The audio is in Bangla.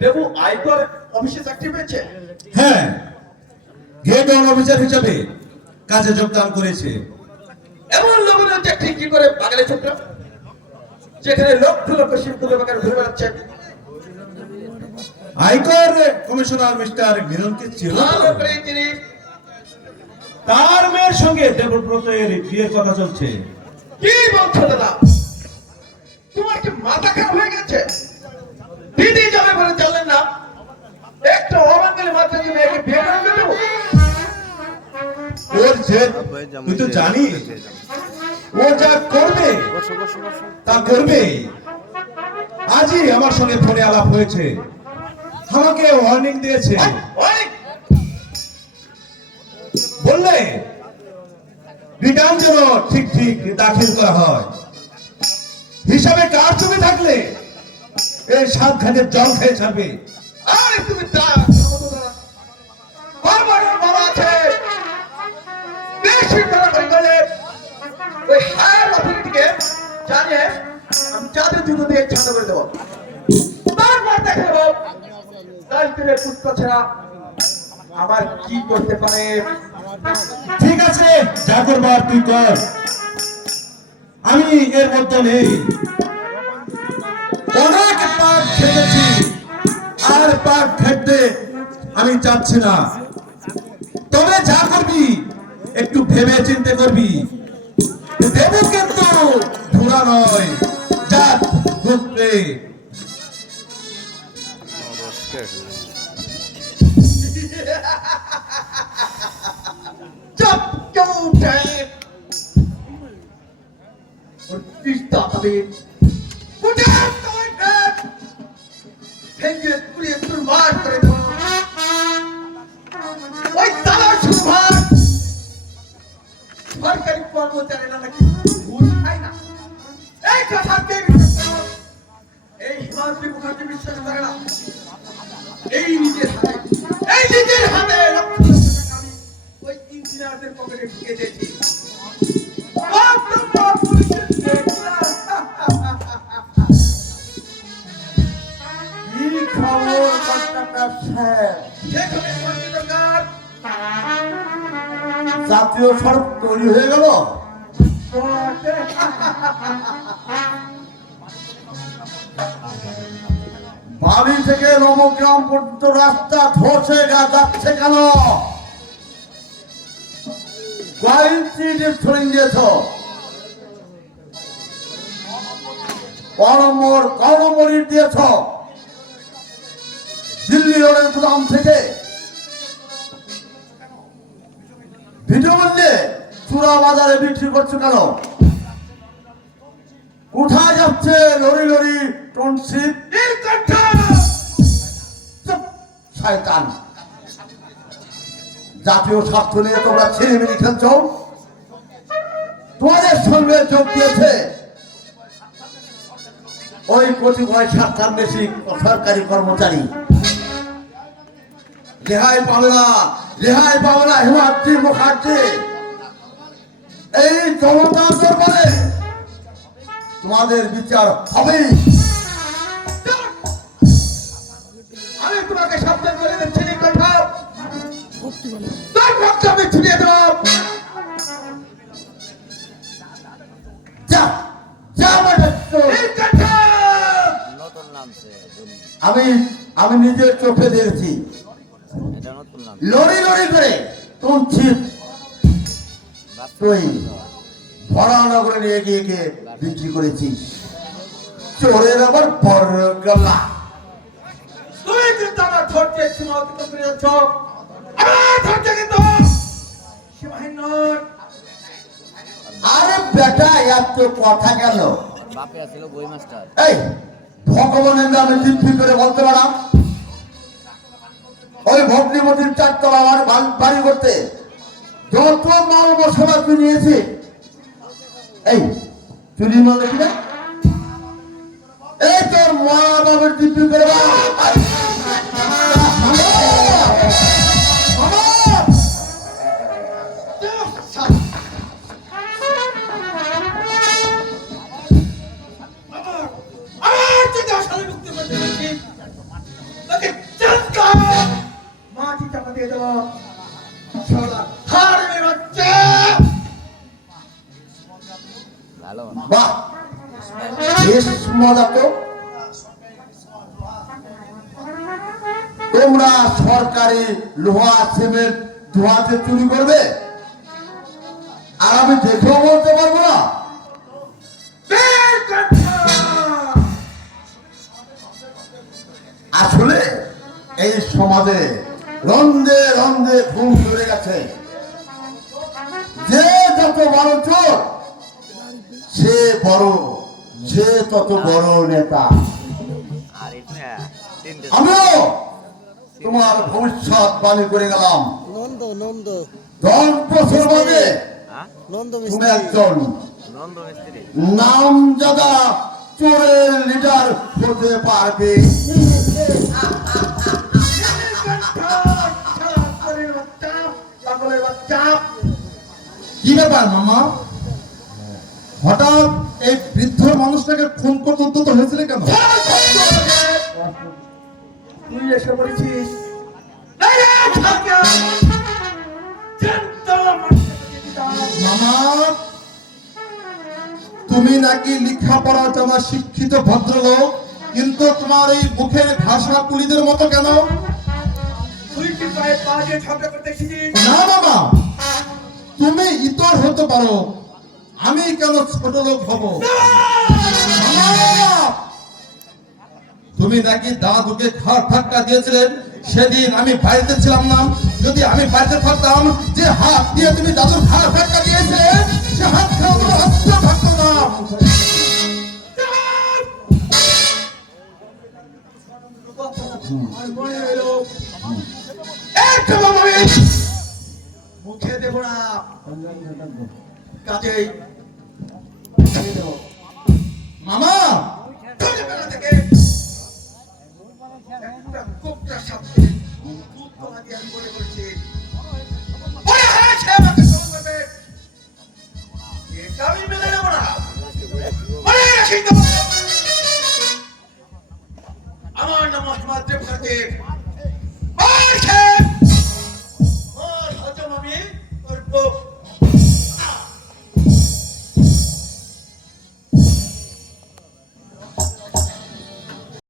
দেবু আয়কর অফিসে চাকরি পেয়েছে? হ্যাঁ, গেট অফিসার হিসেবে কাজে যোগদান করেছে। এমন লোকের চাকরি কি করে বাঙালি ছোট্ট, যেখানে লক্ষ লক্ষ শিল্পীদের বেকার ঘুরে বেড়াচ্ছে? আয়কর কমিশনার মিস্টার মিলনকে ছিল। ভালো করে তিনি তার মেয়ের সঙ্গে দেবব্রতের বিয়ের কথা চলছে। কি বলছো দাদা? তোমার কি মাথা খারাপ হয়ে গেছে? দিদি যাবে বলে জানলেন না? একটা অবাঙালি মাত্রা দিয়ে মেয়েকে বিয়ে করে দেবো? ওর যে তুই তো জানিস ও যা করবে তা করবে। আজই আমার সঙ্গে ফোনে আলাপ হয়েছে, আমাকে ওয়ার্নিং দিয়েছে। ওই বললে রিটার্ন যেন ঠিক ঠিক দাখিল করা হয়। হিসাবে কার ছবি থাকলে এই 7 ঘাটের জল খেয়ে ছাড়বে। আরে তুমি বাবার বাবা আছে, বেশি তাড়াতাড়ি করলে ওই হায়ার অথরিটিকে জানিয়ে আমি চাঁদের জুতো দিয়ে ছাড়া করে দেবো। তারপর দেখে নেবো রাজদিনের পুত্র ছাড়া আমার কি করতে পারে। ঠিক আছে, যা করবার তুই কর, আমি এর মধ্যে নেই। অনেক পাক খেটেছি, আর পাক খেটতে আমি চাচ্ছি না। তবে যা করবি একটু ভেবে চিন্তে করবি। দেব কিন্তু ধুরা নয়, জাত গোত্রে। চপ কেউ উঠে ওর তিস্তা তবে উঠে ভেঙে পুড়িয়ে চুরমার করে দেবো। ওই তালার সুরভার সরকারি কর্মচারীরা নাকি ঘুষ খায় না, এই কথা কে বিশ্বাস করে? এই হিমাদ্রি মুখার্জি বিশ্বাস করে না। এই নিজের হাতে লক্ষ লক্ষ টাকা আমি ওই ইঞ্জিনিয়ারদের পকেটে ঢুকে দিয়েছি। কি খবর কন্ট্রাক্টর সাহেব? যেখানে মন্ত্রী দরকার জাতীয় সড়ক তৈরি হয়ে গেল? বাড়ি থেকে নবগ্রাম পর্যন্ত রাস্তা ধসে যাচ্ছে কেন? কয়েকটি ডিপথলিং দিয়েছ, কর্মমরিচ দিয়েছ, দিল্লি রোডের গুদাম থেকে ভিডিও মূল্যে চূড়া বাজারে বিক্রি করছো কেন? কোথায় যাচ্ছে লরি লরি টনশিপ? শয়তান! জাতীয় স্বার্থ নিয়ে তোমরা ছিনিমিনি খেলছ। তোমাদের সঙ্গে যোগ দিয়েছে ওই কতিপয় সরকার বেশি সরকারি কর্মচারী। রেহাই পাবে না হিমাদ্রি মুখার্জি। এই জনতার দরবারে তোমাদের বিচার হবেই। আমি তোমাকে সাবধান করে দিচ্ছি, কথা তার পক্ষে আমি ছুটিয়ে দেব। যা যা আমি নিজের চোখে দেখেছি লড়ি লড়ি করে টনশিপ তুই ভরানগরে নিয়ে গিয়ে বিক্রি করেছিস। চোরের আবার বড় গলা। তুমি কিন্তু আমার ধৈর্যের সীমা অতিক্রম করে যাচ্ছ। আমার ধৈর্য কিন্তু সীমাহীন নয়। আরে বেটা, এত কথা গেল। বাপে আছিল বই মাস্টার। এই ভগবানের নামে দিব্যি করে বলতে পারাম? ওই ভগ্নিমতির 4 তলা আমার বাড়ি করতে যত মাল মশলা তুই নিয়েছি, এই চুরি মাল দেখি না? এই তোর মা বাবার দিব্যি করে হ্যালো বাহ, বেশ মজা তো। তোমরা সরকারি লোহা সিমেন্ট ধোঁয়াতে চুরি করবে, আর আমি দেখেও বলতে পারবো না? আসলে এই সমাজে রন্ধে রন্ধে ঘুম ধরে গেছে। যে যত বড় চোর সে বড়, সে তত বড় নেতা। আর এটা আমিও তোমার ভবিষ্যৎ বাণী করে গেলাম। নন্দ নন্দ 10 বছর বাদে হ্যাঁ নন্দ তুমি মিস্ত্রি একজন নন্দ মিস্ত্রি নামজাদা চোরের লিডার হতে পারবে। কি ব্যাপার মামা, হঠাৎ এই বৃদ্ধ মানুষটাকে খুন করতে উদ্যত হয়েছিল কেন? তুই এসে বলেছিস মামা, তুমি নাকি লেখাপড়া জানা শিক্ষিত ভদ্রলোক, কিন্তু তোমার এই মুখের ভাষা কুলিদের মতো কেন? তুই কি পায়ে পা দিয়ে ঝগড়া করতে এসেছিস? না মামা, তুমি ইতর হতে পারো, আমি কেন ছোট লোক হব? মামা, তুমি নাকি দাদুকে ঘাড় ধাক্কা দিয়েছিলেন, সেদিন আমি বাড়িতে ছিলাম না। যদি আমি বাড়িতে থাকতাম, যে হাত দিয়ে তুমি দাদুর ঘাড় ধাক্কা দিয়েছিলে, সে হাত খেয়ে তোমার আত্মা থাকতো না। আর মনে হইল একটা বাবারে মুখে দেব না, কাজেই ছেড়ে দেব। মামা, ছোটবেলা থেকে একটা কোকড়া সাপকে দুধ কলা দিয়ে আমি বলে করেছি, বড় হয়েছে আমাকে